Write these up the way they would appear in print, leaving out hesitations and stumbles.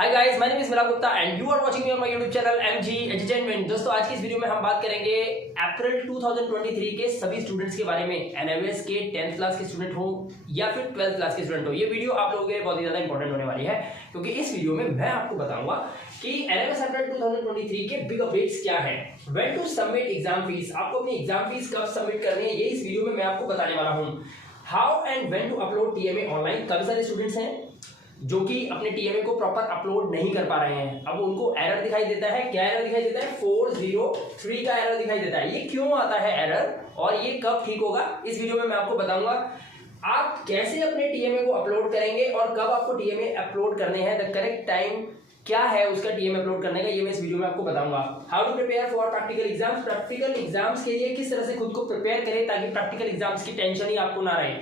Hi guys, my name is Mila Gupta and you are watching me on my YouTube channel MG entertainment. दोस्तों, आज की इस video में हम बात करेंगे अप्रैल 2023 के सभी स्टूडेंट्स के बारे में। एनएमएस के 10th क्लास के स्टूडेंट हो या फिर 12th क्लास के स्टूडेंट हो, ये वीडियो आप लोगों के लिए बहुत ही ज्यादा इंपॉर्टेंट होने वाली है, क्योंकि इस वीडियो में मैं आपको बताऊंगा कि एनएमएस अप्रैल 2023 के बिग अपडेट्स क्या है, when to submit exam fees, आपको अपनी एग्जाम फीस कब सबमिट करनी है, ये इस वीडियो में मैं आपको बताने वाला हूं। How and when to upload TMA online. काफी सारे स्टूडेंट्स हैं जो कि अपने टीएमए को प्रॉपर अपलोड नहीं कर पा रहे हैं। अब उनको एरर दिखाई देता है। क्या एरर दिखाई देता है? 403 का एरर दिखाई देता है। ये क्यों आता है एरर और ये कब ठीक होगा, इस वीडियो में मैं आपको बताऊंगा। आप कैसे अपने टीएमए को अपलोड करेंगे और कब आपको टीएमए अपलोड करने हैं, द करेक्ट टाइम क्या है उसका टीएमए अपलोड करने का, ये मैं इस वीडियो में आपको बताऊंगा। How to prepare for practical exams. Practical exams के लिए किस तरह से खुद को प्रिपेयर करें ताकि प्रैक्टिकल एग्जाम्स की टेंशन ही आपको ना रहे।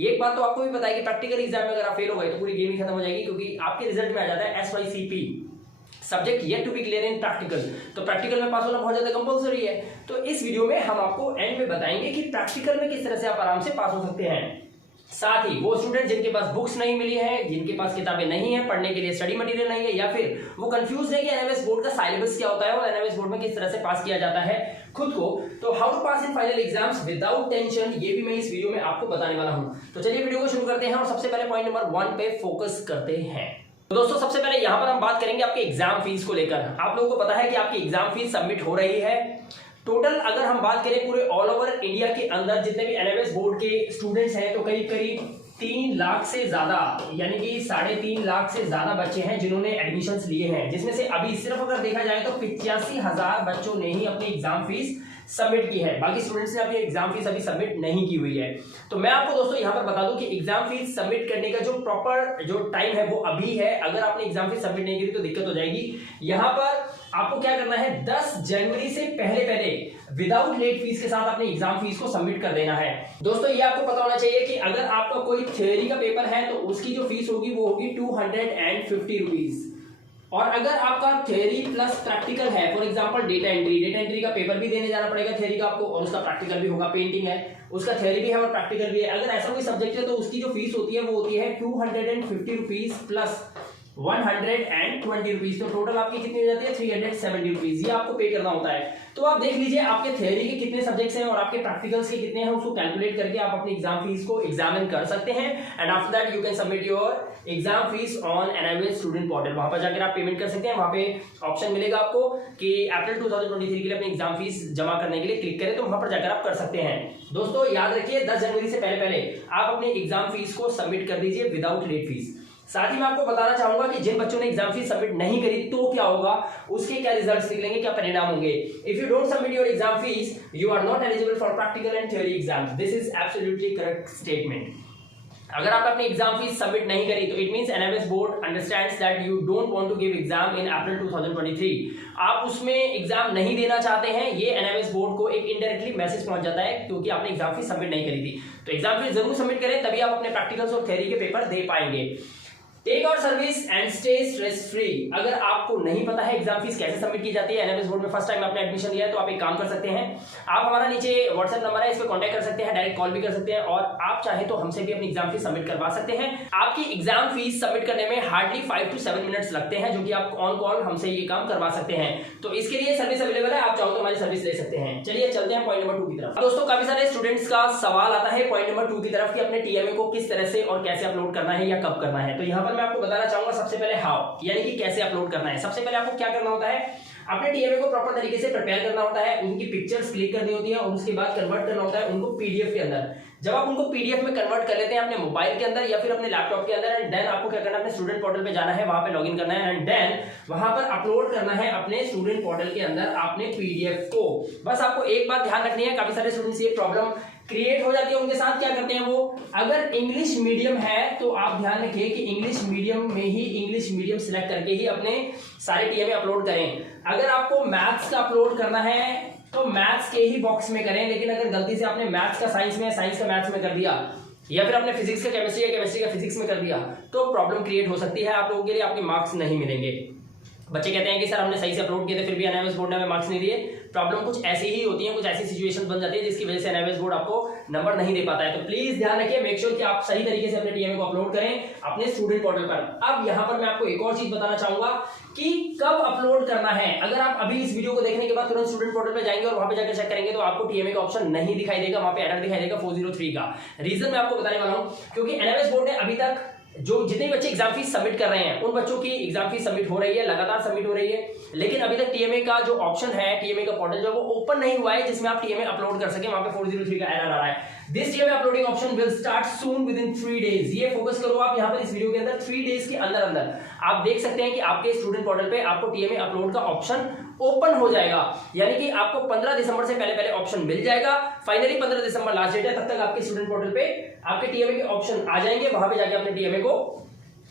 एक बात तो आपको भी पता है कि प्रैक्टिकल एग्जाम में अगर आप फेल हो गए तो पूरी गेम ही खत्म हो जाएगी, क्योंकि आपके रिजल्ट में आ जाता है SYCP, subject yet to be clear in practical. तो प्रैक्टिकल में पास होना बहुत ज्यादा कंपलसरी है। तो इस वीडियो में हम आपको एंड में बताएंगे कि प्रैक्टिकल में किस तरह से आप आराम से पास हो सकते हैं। साथ ही वो स्टूडेंट जिनके पास बुक्स नहीं मिली हैं, जिनके पास किताबें नहीं है, पढ़ने के लिए स्टडी मटेरियल नहीं है, या फिर वो कंफ्यूज है कि एनएमएस बोर्ड का सिलेबस क्या होता है और एनएमएस बोर्ड में किस तरह से पास किया जाता है खुद को, तो how to pass in final exams without tension, ये भी मैं इस वीडियो में आपको बताने वाला हूं। तो चलिए वीडियो को शुरू करते हैं और सबसे पहले पॉइंट नंबर 1 पे फोकस करते हैं। तो दोस्तों, सबसे पहले यहां पर हम बात करेंगे आपके एग्जाम फीस को लेकर। आप लोगों को पता है कि आपकी एग्जाम फीस सबमिट हो रही है। टोटल अगर हम बात करें पूरे ऑल ओवर इंडिया के अंदर जितने भी एनएमएस बोर्ड के स्टूडेंट्स हैं, तो करीब करीब 3 लाख से ज्यादा, यानी कि 3.5 लाख से ज्यादा बच्चे हैं जिन्होंने एडमिशन्स लिए हैं, जिसमें से अभी सिर्फ अगर देखा जाए तो 85,000 बच्चों ने ही अपनी एग्जाम फीस सबमिट की है। बाकी स्टूडेंट्स ने अपनी एग्जाम फीस अभी सबमिट नहीं की हुई है। तो मैं आपको दोस्तों यहां पर बता दूं कि एग्जाम फीस सबमिट करने का जो प्रॉपर जो टाइम है वो अभी है। अगर आपने एग्जाम फीस सबमिट नहीं की तो दिक्कत हो जाएगी। यहां पर आपको क्या करना है, 10 जनवरी से पहले विदाउट लेट फीस के साथ अपनी एग्जाम फीस को सबमिट कर देना है। दोस्तों, ये आपको पता होना चाहिए कि अगर आपका कोई थ्योरी का पेपर है तो उसकी जो फीस होगी वो होगी 250 रुपीज, और अगर आपका थ्योरी प्लस प्रैक्टिकल है, फॉर एग्जांपल डेटा एंट्री का पेपर भी देने जाना पड़ेगा थ्योरी का आपको, और उसका प्रैक्टिकल भी होगा। पेंटिंग है, उसका थ्योरी भी है और प्रैक्टिकल भी है। अगर ऐसा कोई सब्जेक्ट है तो उसकी जो फीस होती है वो होती है 250 रुपीज प्लस 120 रुपीज। तो टोटल आपकी कितनी हो जाती है? 370 रुपीज। ये आपको पे करना होता है। तो आप देख लीजिए आपके थ्योरी के कितने सब्जेक्ट्स हैं और आपके प्रैक्टिकल्स के कितने हैं, उसको कैलकुलेट करके आप अपनी एग्जाम फीस को एग्जामिन कर सकते हैं। And after that you can submit your exam fees on NMS student portal. वहां पर जाकर आप पेमेंट कर सकते हैं। वहां पे ऑप्शन मिलेगा आपको कि अप्रैल 2023 के लिए अपनी एग्जाम फीस जमा करने के लिए क्लिक करें, तो वहां पर जाकर आप कर सकते हैं। दोस्तों, याद रखिए 10 जनवरी से पहले आप अपनी एग्जाम फीस को सबमिट कर दीजिए विदाउट लेट फीस। साथ ही मैं आपको बताना चाहूंगा कि जिन बच्चों ने एग्जाम फीस सबमिट नहीं करी तो क्या होगा, उसके क्या रिजल्ट्स निकलेंगे, क्या परिणाम होंगे। If you don't submit your exam fees you are not eligible for practical and theory exams. This is absolutely correct statement. अगर आप अपनी एग्जाम फीस सबमिट नहीं करी तो it means NMS board understands that you don't want to give exam in April 2023। आप उसमें exam नहीं देना चाहते हैं, ये एनएमएस बोर्ड को एक इनडायरेक्टली मैसेज पहुंच जाता है, क्योंकि आपने एग्जाम फीस सबमिट नहीं करी थी। तो एग्जाम फीस जरूर सबमिट करें, तभी आप अपने प्रैक्टिकल्स और थ्योरी के पेपर दे पाएंगे। Take out service and stay stress free. अगर आपको नहीं पता है एग्जाम फीस कैसे सबमिट की जाती है, एनएमएस बोर्ड में फर्स्ट टाइम आपने एडमिशन लिया है, तो आप एक काम कर सकते हैं, आप हमारा नीचे व्हाट्सएप नंबर है, इस पर कांटेक्ट कर सकते हैं, डायरेक्ट कॉल भी कर सकते हैं, और आप चाहे तो हमसे भी अपनी एग्जाम फीस सबमिट करवा सकते हैं। आपकी एग्जाम फीस सबमिट करने में हार्डली 5 to 7 मिनट्स लगते हैं, जो कि आप ऑन कॉल हमसे ये काम करवा सकते हैं। तो इसके लिए सर्विस अवेलेबल है, आप चाहो तो हमारी सर्विस ले सकते हैं। चलिए चलते हैं पॉइंट नंबर 2 की तरफ। दोस्तों, काफी सारे स्टूडेंट्स का सवाल आता है पॉइंट नंबर 2 की तरफ कि अपने टीएमए को किस तरह से और कैसे अपलोड करना है या कब करना है। तो यहाँ पर मैं आपको बताना चाहूंगा सबसे पहले हाउ, यानी कि कैसे अपलोड करना है। सबसे पहले आपको क्या करना होता है, अपने टीएमए को प्रॉपर तरीके से प्रिपेयर करना होता है, उनकी पिक्चर्स क्लिक करनी होती है और उसके बाद कन्वर्ट करना होता है उनको पीडीएफ के अंदर। जब आप उनको पीडीएफ में कन्वर्ट कर लेते हैं अपने मोबाइल के अंदर या फिर अपने लैपटॉप के अंदर, एंड देन आपको क्या करना है, अपने स्टूडेंट पोर्टल पे जाना है, वहां पे लॉगिन करना है, एंड देन वहां पर अपलोड करना है अपने स्टूडेंट पोर्टल के अंदर अपने पीडीएफ को। बस आपको एक बात ध्यान रखनी है, काफी सारे स्टूडेंट्स ये प्रॉब्लम क्रिएट हो जाती है उनके साथ। क्या करते हैं वो, अगर इंग्लिश मीडियम है तो आप ध्यान रखिए कि इंग्लिश मीडियम में ही इंग्लिश मीडियम सिलेक्ट करके ही अपने सारे टीएमए अपलोड करें। अगर आपको मैथ्स का अपलोड करना है तो मैथ्स के ही बॉक्स में करें, लेकिन अगर गलती से आपने मैथ्स का साइंस में, साइंस का मैथ्स में कर दिया, या फिर आपने फिजिक्स का केमिस्ट्री या केमिस्ट्री का फिजिक्स में कर दिया, तो प्रॉब्लम क्रिएट हो सकती है, आप लोगों के लिए आपके मार्क्स नहीं मिलेंगे। बच्चे कहते हैं कि सर हमने सही से अपलोड किए थे फिर भी एनआईएस बोर्ड ने हमें मार्क्स नहीं दिए। प्रॉब्लम कुछ ऐसी ही होती है, कुछ ऐसी सिचुएशन बन जाती है जिसकी वजह से एनआईएस बोर्ड आपको नंबर नहीं दे पाता है। तो प्लीज ध्यान रखिए, मेक श्योर कि आप सही तरीके से अपने टीएमए को अपलोड करें अपने स्टूडेंट पोर्टल पर। अब यहाँ पर मैं आपको एक और चीज बताना चाहूंगा कि कब अपलोड करना है। अगर आप अभी इस वीडियो को देखने के बाद तुरंत स्टूडेंट पोर्टल पे जाएंगे और वहां पे जाकर चेक करेंगे तो आपको टीएमए का ऑप्शन नहीं दिखाई देगा, वहां पे एरर दिखाई देगा 403 का। रीजन मैं आपको बताने वाला हूं, क्योंकि एनआईएस बोर्ड ने अभी तक जो जितने बच्चे एग्जाम फीस सबमिट कर रहे हैं उन बच्चों की एग्जाम फीस सबमिट हो रही है, लगातार सबमिट हो रही है, लेकिन अभी तक टीएमए का जो ऑप्शन है, टीएमए का पोर्टल जो वो ओपन नहीं हुआ है जिसमें आप टीएमए अपलोड कर सके। वहां पे 403 का एरर आ रहा है। This TMA uploading option will start soon with in 3 days. ये फोकस करो आप यहां पर इस वीडियो के अंदर, 3 डेज के अंदर अंदर आप देख सकते हैं कि आपके स्टूडेंट पोर्टल पे आपको टीएमए अपलोड का ऑप्शन ओपन हो जाएगा, यानी कि आपको 15 दिसंबर से पहले पहले ऑप्शन मिल जाएगा। फाइनली 15 दिसंबर लास्ट डेट है, तब तक आपके स्टूडेंट पोर्टल पे आपके टीएमए के ऑप्शन आ जाएंगे, वहां पे जाके अपने टीएमए को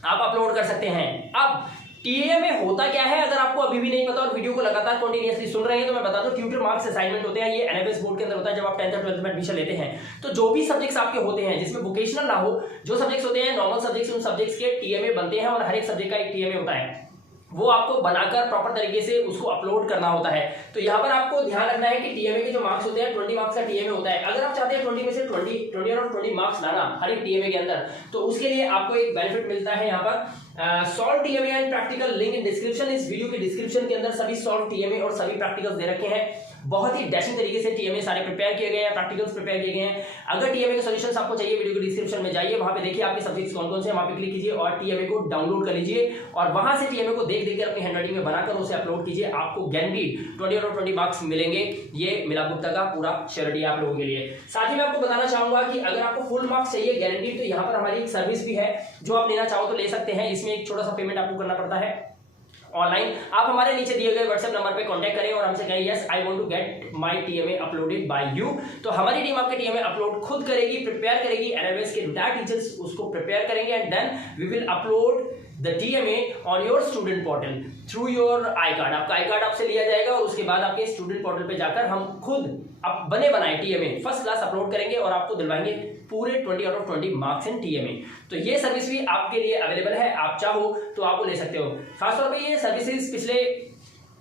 आप अपलोड कर सकते हैं। अब टीएमए होता क्या है, अगर आपको अभी भी नहीं पता और वीडियो को लगातार कंटिन्यूअसली सुन रहे हैं तो मैं बता दूं, ट्यूटर मार्क्स असाइनमेंट होते हैं। ये एनआईएस बोर्ड के अंदर होता है जब आप 10th और 12th में एडमिशन लेते हैं। तो जो भी सब्जेक्ट्स आपके होते हैं जिसमें वोकेशनल ना हो, जो सब्जेक्ट्स होते हैं नॉर्मल सब्जेक्ट्स, उन सब्जेक्ट्स के टीएमए बनते हैं और हर एक सब्जेक्ट का एक टीएमए होता है, वो आपको बनाकर प्रॉपर तरीके से उसको अपलोड करना होता है। तो यहाँ पर आपको ध्यान रखना है कि टीएमए के जो मार्क्स होते हैं 20 मार्क्स का टीएमए होता है। अगर आप चाहते हैं 20 में से 20 और 20 मार्क्स लाना हर एक टीएमए के अंदर, तो उसके लिए आपको एक बेनिफिट मिलता है यहाँ पर solve TMA and practical, link in description. इस वीडियो के डिस्क्रिप्शन के अंदर सभी सॉल्व टीएमए और सभी प्रैक्टिकल्स दे रखे हैं। बहुत ही डैशिंग तरीके से टीएमए सारे प्रिपेयर किए गए हैं, प्रैक्टिकल्स प्रिपेयर किए गए हैं। अगर टीएमए के सॉल्यूशंस आपको चाहिए, वीडियो के डिस्क्रिप्शन में जाइए, वहां पे देखिए आपके सब्जेक्ट्स कौन कौन से हैं, वहां पे क्लिक कीजिए और टीएमए को डाउनलोड कर लीजिए और वहां से टीएमए को देख देख कर अपनी हैंडराइटिंग में बनाकर उसे अपलोड कीजिए। आपको गारंटीड 20 और 20 मार्क्स मिलेंगे। ये मिला गुप्ता का पूरा श्योरिटी आप लोगों के लिए। साथ ही मैं आपको बताना चाहूंगा कि अगर आपको फुल मार्क्स चाहिए गारंटीड, तो यहाँ पर हमारी एक सर्विस भी है जो आप लेना चाहो तो ले सकते हैं। इसमें एक छोटा सा पेमेंट आपको करना पड़ता है ऑनलाइन। आप हमारे नीचे दिए गए व्हाट्सएप नंबर पे कांटेक्ट करें और हमसे कहें yes I want to get my TMA uploaded by you. तो हमारी टीम आपके टीएमए अपलोड खुद करेगी, प्रिपेयर करेगी। एनआईएस के रिटायर्ड टीचर्स उसको प्रिपेयर करेंगे and then we will upload the TMA on your student portal through your I card. आपका आई कार्ड आपसे लिया जाएगा और उसके बाद आपके स्टूडेंट पोर्टल पे जाकर हम खुद आप बने बनाए टीएमए फर्स्ट क्लास अपलोड करेंगे और आपको दिलवाएंगे पूरे 20 out of 20 marks in TMA. तो ये सर्विस भी आपके लिए अवेलेबल है, आप चाहो तो आप वो ले सकते हो। खासतौर पे ये सर्विसेज पिछले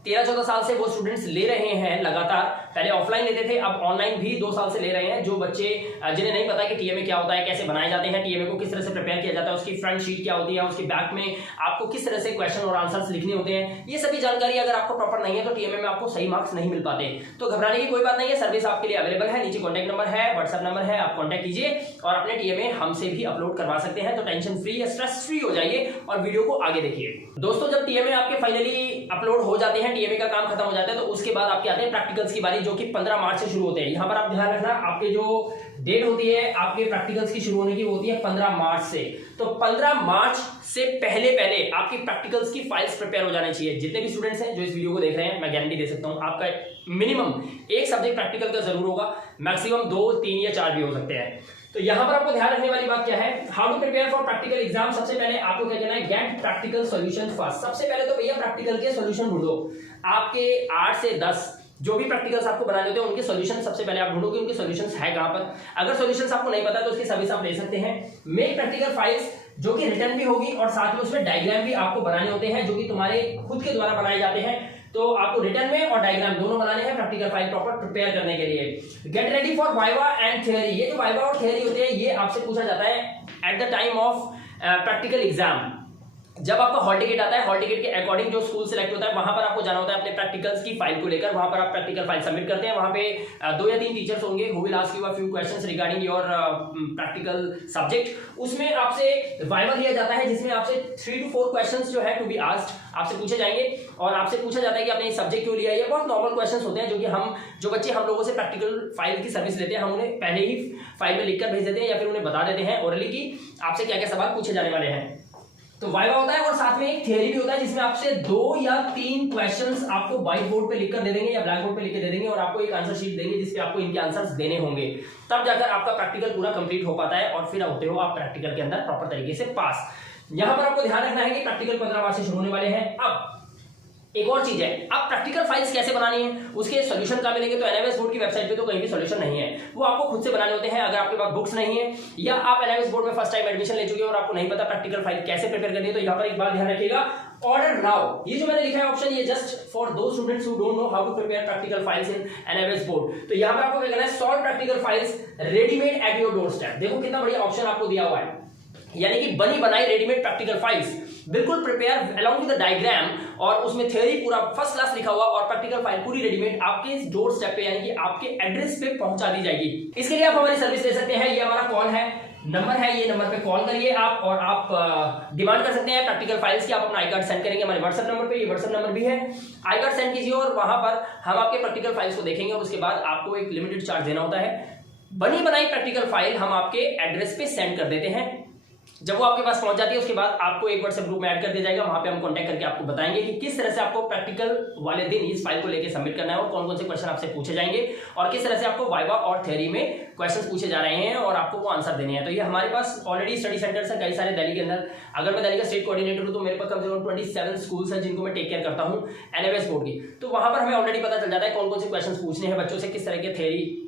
13-14 साल से वो स्टूडेंट्स ले रहे हैं लगातार। पहले ऑफलाइन लेते थे, अब ऑनलाइन भी 2 साल से ले रहे हैं। जो बच्चे जिन्हें नहीं पता कि टीएमए क्या होता है, कैसे बनाए जाते हैं, टीएमए को किस तरह से प्रिपेयर किया जाता है, उसकी फ्रंट शीट क्या होती है, उसके बैक में आपको किस तरह से क्वेश्चन और आंसर्स लिखने होते हैं, ये सभी जानकारी अगर आपको प्रॉपर नहीं है तो टीएमए में आपको सही मार्क्स नहीं मिल पाते। तो घबराने की कोई बात नहीं है, सर्विस आपके लिए अवेलेबल है। नीचे कॉन्टैक्ट नंबर है, व्हाट्सएप नंबर है, आप कॉन्टैक्ट कीजिए और अपने टीएमए हमसे भी अपलोड करवा सकते हैं। तो टेंशन फ्री या स्ट्रेस फ्री हो जाइए और वीडियो को आगे देखिए। दोस्तों, जब टीएमए आपके फाइनली अपलोड हो जाते हैं, टीएमए का काम खत्म हो जाता है, तो उसके बाद आपके आते हैं प्रैक्टिकल्स की बारी, जो कि 15 मार्च से शुरू होते हैं। यहां पर आप ध्यान रखना, आपके जो डेट होती है आपके प्रैक्टिकल्स की शुरू होने की, वो होती है 15 मार्च से। तो 15 मार्च से पहले पहले आपकी प्रैक्टिकल्स की फाइल्स प्रिपेयर हो जानी चाहिए। जितने भी स्टूडेंट्स हैं जो इस वीडियो को देख रहे हैं, मैं गारंटी दे सकता हूं आपका मिनिमम एक सब्जेक्ट प्रैक्टिकल का जरूर होगा, मैक्सिमम 2, 3 या 4 भी हो सकते हैं। तो यहां पर आपको ध्यान रखने वाली बात क्या है, how to prepare for practical exam. सबसे पहले आपको क्या करना है, गेट प्रैक्टिकल सॉल्यूशन फर्स्ट। सबसे पहले तो भैया प्रैक्टिकल के सॉल्यूशन ढूंढो। आपके 8 से 10 जो भी प्रैक्टिकल्स आपको बनाने होते हैं उनके सॉल्यूशन सबसे पहले आप ढूंढो कि उनके सॉल्यूशंस है कहां पर। अगर सॉल्यूशंस आपको नहीं पता तो उसकी सर्विस आप ले सकते हैं। मेक प्रैक्टिकल फाइल्स, जो कि रिटर्न भी होगी और साथ में उसमें डायग्राम भी आपको बनाने होते हैं, जो कि तुम्हारे खुद के द्वारा बनाए जाते हैं। तो आपको रिटर्न में और डायग्राम दोनों बनाने हैं प्रैक्टिकल फाइल प्रॉपर प्रिपेयर करने के लिए। Get ready for viva and theory. ये जो वाइवा और थ्योरी होते हैं ये आपसे पूछा जाता है at the time of practical exam. जब आपका हॉल टिकट आता है, हॉल टिकट के अकॉर्डिंग जो स्कूल सिलेक्ट होता है वहां पर आपको जाना होता है अपने प्रैक्टिकल्स की फाइल को लेकर। वहां पर आप प्रैक्टिकल फाइल सबमिट करते हैं। वहां पे 2 या 3 टीचर्स होंगे who will ask you a few questions regarding your practical subject. उसमें आपसे वाइवा लिया जाता है जिसमें आपसे 3 to 4 क्वेश्चंस जो है टू बी आस्क्ड आपसे पूछे जाएंगे और आपसे पूछा जाता है कि आपने सब्जेक्ट क्यों लिया है। ये बहुत नॉर्मल क्वेश्चंस होते हैं जो बच्चे हम लोगों से प्रैक्टिकल फाइल की सर्विस लेते हैं, हम उन्हें पहले ही फाइल में लिखकर भेज देते हैं या फिर उन्हें बता देते हैं ओरली कि आपसे क्या क्या सवाल पूछे जाने वाले हैं। तो वाइवा होता है और साथ में एक थ्योरी भी होता है जिसमें आपसे 2 या 3 क्वेश्चंस आपको व्हाइट बोर्ड पे लिखकर दे देंगे या ब्लैक बोर्ड पे लिख के दे देंगे और आपको एक आंसर शीट देंगे जिसपे आपको इनके आंसर्स देने होंगे। तब जाकर आपका प्रैक्टिकल पूरा कंप्लीट हो पाता है और फिर होते हो आप प्रैक्टिकल के अंदर प्रॉपर तरीके से पास। यहां पर आपको ध्यान रखना है कि प्रैक्टिकल 15 मार्च से शुरू होने वाले हैं। अब एक और चीज है, आप प्रैक्टिकल फाइल्स कैसे बनानी है, उसके सॉल्यूशन कहाँ मिलेंगे, तो एनआईवीएस बोर्ड की वेबसाइट पे तो कहीं भी सॉल्यूशन नहीं है, वो आपको खुद से बनाने होते हैं। अगर आपके पास बुक्स नहीं है या आप एनआईवीएस बोर्ड में फर्स्ट टाइम एडमिशन ले चुके हो और आपको नहीं पता प्रैक्टिकल फाइल कैसे प्रिपेयर करनी है, तो यहाँ पर एक बात ध्यान रखिएगा, ऑर्डर नाउ, ये जो मैंने लिखा है ऑप्शन, ये just for those students who don't know how to prepare practical files in NIVS board. तो यहाँ पे आपको क्या करना है, solve practical files readymade at your door step. देखो कितना बढ़िया ऑप्शन आपको दिया हुआ है, यानी कि बनी बनाई रेडीमेड प्रैक्टिकल फाइल्स बिल्कुल prepare along with the diagram, और उसमें थ्योरी पूरा फर्स्ट क्लास लिखा हुआ और प्रैक्टिकल फाइल पूरी रेडीमेड आपके डोर स्टेप पे यानी कि आपके एड्रेस पे पहुंचा दी जाएगी। इसके लिए आप हमारी सर्विस ले सकते हैं, ये हमारा कॉल है, नंबर है, ये नंबर पे कॉल करिए आप, और आप डिमांड कर सकते हैं प्रैक्टिकल फाइल्स की। आप अपना आई कार्ड सेंड करेंगे हमारे व्हाट्सएप नंबर पे, ये व्हाट्सएप नंबर भी है, आई कार्ड सेंड कीजिए और वहां पर हम आपके प्रैक्टिकल फाइल्स को देखेंगे और उसके बाद आपको एक लिमिटेड चार्ज देना होता है। बनी बनाई प्रैक्टिकल फाइल हम आपके एड्रेस पे सेंड कर देते हैं, जब वो आपके पास पहुंच जाती है उसके बाद आपको एक व्हाट्सएप ग्रुप में ऐड कर दिया जाएगा, वहां पे हम कांटेक्ट करके आपको बताएंगे कि किस तरह से आपको प्रैक्टिकल वाले दिन इस फाइल को लेकर सबमिट करना है और कौन कौन से क्वेश्चन आपसे पूछे जाएंगे और किस तरह से आपको वाइवा और थ्योरी में क्वेश्चंस पूछे जा रहे हैं और आपको वो आंसर देने हैं। तो ये हमारे पास ऑलरेडी स्टडी सेंटर्स हैं कई सारे दिल्ली के अंदर। अगर मैं दिल्ली का स्टेट कोऑर्डिनेटर हूं तो मेरे पास कम से कम 27 स्कूल्स हैं जिनको मैं टेक केयर करता हूं एनआईवीएस बोर्ड की। तो वहां पर हमें ऑलरेडी पता चल जाता है कौन कौन से क्वेश्चन पूछने हैं बच्चों से, किस तरह के थ्योरी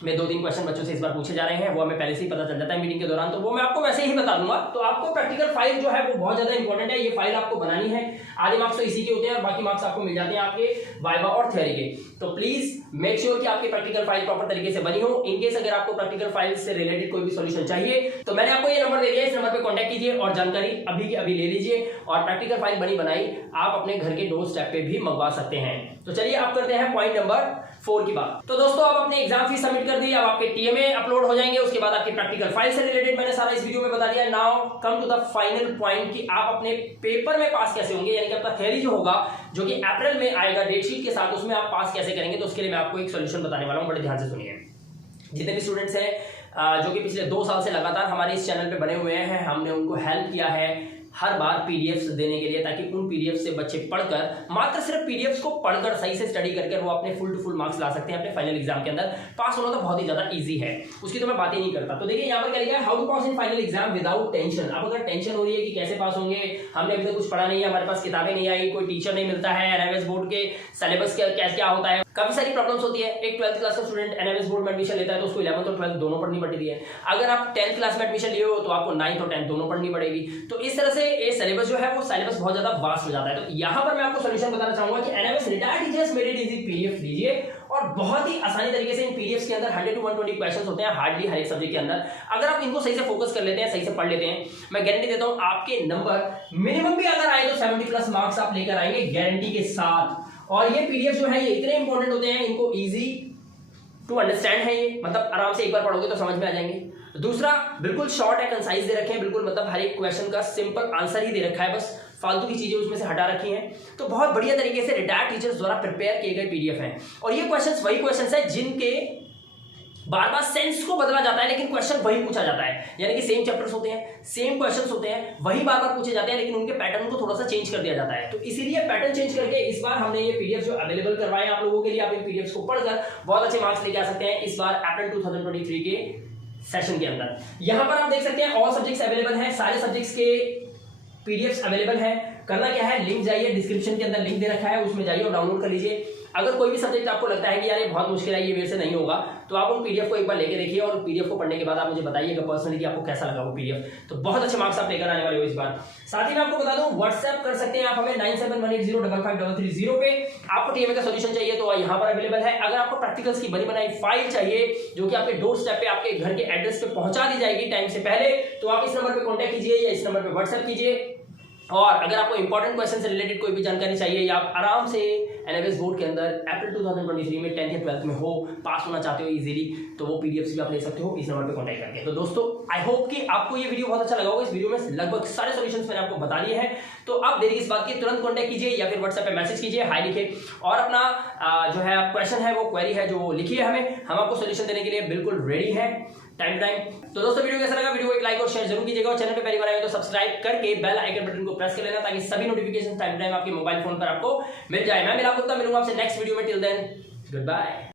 में 2-3 क्वेश्चन बच्चों से इस बार पूछे जा रहे हैं, वो हमें पहले से ही पता चल जाता है मीटिंग के दौरान, तो वो मैं आपको वैसे ही बता दूंगा। तो आपको प्रैक्टिकल फाइल जो है वो बहुत ज्यादा इंपॉर्टेंट है, ये फाइल आपको बनानी है, आधे मार्क्स तो इसी के होते हैं और बाकी मार्क्स आपको मिल जाते हैं आपके वाइवा और थ्योरी के। तो प्लीज मेक श्योर कि आपकी प्रैक्टिकल फाइल प्रॉपर तरीके से बनी हो। इनकेस अगर आपको प्रैक्टिकल फाइल से रिलेटेड कोई भी सॉल्यूशन चाहिए तो मैंने आपको ये नंबर दे दिया, इस नंबर पे कांटेक्ट कीजिए और जानकारी अभी की अभी ले लीजिए और प्रैक्टिकल फाइल बनी बनाई आप अपने घर के डोर स्टेप पे भी मंगवा सकते हैं। तो चलिए आप करते हैं पॉइंट नंबर 4 की बात। तो दोस्तों आप अपने एग्जाम फीस सबमिट कर दी, अब आपके टीएमए अपलोड हो जाएंगे, उसके बाद आपकी प्रैक्टिकल फाइल से रिलेटेड मैंने सारा इस वीडियो में बता दिया। Now come to the final point कि आप अपने पेपर में पास कैसे होंगे, यानी कि आपका थ्योरी जो होगा जो कि अप्रैल में आएगा डेट शीट के साथ, उसमें आप पास कैसे करेंगे। तो उसके लिए मैं आपको एक सोल्यूशन बताने वाला हूं, बड़े ध्यान से सुनिए। जितने भी स्टूडेंट्स हैं जो कि पिछले 2 साल से लगातार हमारे इस चैनल पे बने हुए हैं, हमने उनको हेल्प किया है हर बार पीडीएफ्स देने के लिए, ताकि उन पीडीएफ से बच्चे पढ़कर, मात्र सिर्फ पीडीएफ्स को पढ़कर सही से स्टडी करके वो अपने फुल टू फुल मार्क्स ला सकते हैं अपने फाइनल एग्जाम के अंदर। पास होना तो बहुत ही ज्यादा इजी है, उसकी तो मैं बात ही नहीं करता। तो देखिए यहाँ पर क्या लिखा है, how to pass in final exam without tension. अब अगर टेंशन हो रही है कि कैसे पास होंगे, हमने अभी तक कुछ पढ़ा नहीं है, हमारे पास किताबें नहीं आई, कोई टीचर नहीं मिलता है, एनआईवीएस बोर्ड के सिलेबस क्या होता है, काफी सारी प्रॉब्लम्स होती है। एक 12th क्लास का स्टूडेंट एनआईवीएस बोर्ड में एडमिशन लेता है तो उसको 11th और 12th दोनों पढ़नी पड़ती है। अगर आप 10th क्लास में एडमिशन लिए हो तो आपको 9th और 10th दोनों पढ़नी पड़ेगी। तो इस तरह से ये सिलेबस जो है वो सिलेबस बहुत ज्यादा वास्ट हो जाता है। तो यहाँ पर मैं आपको सोल्यूशन बताना चाहूंगा कि NIVS retired teachers made it easy PDF लीजिए और बहुत ही आसानी तरीके से इन पीडीएफ्स के अंदर 100 to 120 क्वेश्चंस होते हैं हार्डली हर एक सब्जेक्ट के अंदर। अगर आप इनको सही से फोकस कर लेते हैं, सही से पढ़ लेते हैं, मैं गारंटी देता हूं आपके नंबर मिनिमम भी अगर आए तो 70+ मार्क्स आप लेकर आएंगे गारंटी के साथ। और ये पीडीएफ जो है ये इतने इंपॉर्टेंट होते हैं, इनको इजी टू अंडरस्टैंड है, ये मतलब आराम से एक बार पढ़ोगे तो समझ में आ जाएंगे। दूसरा, बिल्कुल शॉर्ट है, कंसाइज दे रखे हैं, बिल्कुल मतलब हर एक क्वेश्चन का सिंपल आंसर ही दे रखा है, बस फालतू की चीजें उसमें से हटा रखी हैं। तो बहुत बढ़िया तरीके से रिटायर्ड टीचर्स द्वारा प्रिपेयर किए गए पीडीएफ हैं। और ये क्वेश्चंस वही क्वेश्चंस हैं जिनके बार बार सेंस को बदला जाता है लेकिन क्वेश्चन वही पूछा जाता है, यानी कि सेम चैप्टर्स होते हैं, सेम क्वेश्चंस होते हैं, वही बार बार पूछे जाते हैं लेकिन उनके पैटर्न को थोड़ा सा चेंज कर दिया जाता है। तो इसीलिए पैटर्न चेंज करके इस बार हमने ये पीडीएफ जो अवेलेबल करवाए आप लोगों के लिए, आप इन पीडीएफ को पढ़कर बहुत अच्छे मार्क्स लेके आ सकते हैं इस बार अप्रैल 2023 के सेशन के अंदर। यहां पर आप देख सकते हैं ऑल सब्जेक्ट्स अवेलेबल हैं, सारे सब्जेक्ट्स के पीडीएफ्स अवेलेबल हैं। करना क्या है, लिंक जाइए, डिस्क्रिप्शन के अंदर लिंक दे रखा है, उसमें जाइए और डाउनलोड कर लीजिए। अगर कोई भी सब्जेक्ट आपको लगता है कि यार ये बहुत मुश्किल है, ये मेरे से नहीं होगा, तो आप उन पीडीएफ को एक बार लेके देखिए और पीडीएफ को पढ़ने के बाद आप मुझे बताइएगा पर्सनली कि आपको कैसा लगा वो पीडीएफ। तो बहुत अच्छे मार्क्स आप लेकर आने वाले हो इस बार। साथ ही मैं आपको बता दूं, व्हाट्सएप कर सकते हैं आप हमें 9718055330 पे। आपको टीएमए का सॉल्यूशन चाहिए तो यहाँ पर अवेलेबल है। अगर आपको प्रैक्टिकल्स की बनी बनाई फाइल चाहिए जो कि आपके डोर स्टेप पे आपके घर के एड्रेस पे पहुंचा दी जाएगी टाइम से पहले, तो आप इस नंबर पे कॉन्टैक्ट कीजिए या इस नंबर पे व्हाट्सएप कीजिए। और अगर आपको इंपॉर्टेंट क्वेश्चन से रिलेटेड कोई भी जानकारी चाहिए या आप आराम से एनआईवीएस बोर्ड के अंदर अप्रैल 2023 में 10th या 12th में हो, पास होना चाहते हो इजीली, तो वो पीडीएफ भी आप ले सकते हो इस नंबर पे कांटेक्ट करके। तो दोस्तों आई होप कि आपको ये वीडियो बहुत अच्छा लगा होगा। इस वीडियो में लगभग सारे सॉल्यूशंस मैंने आपको बता दिए हैं। तो आप देरी इस बात की, तुरंत कांटेक्ट कीजिए या फिर व्हाट्सएप पे मैसेज कीजिए, हाई लिखे और अपना जो है क्वेश्चन है वो क्वेरी है जो लिखिए हमें, हम आपको सोल्यूशन देने के लिए बिल्कुल रेडी है टाइम टाइम। तो दोस्तों वीडियो कैसा लगा, वीडियो को एक लाइक और शेयर जरूर कीजिएगा और चैनल पे पहली बार आए तो सब्सक्राइब करके बेल आइकन बटन को प्रेस कर लेना ताकि सभी नोटिफिकेशन टाइम टाइम आपके मोबाइल फोन पर आपको मिल जाए। मैं मिला मिलूंगा आपसे नेक्स्ट वीडियो में। Till then good bye.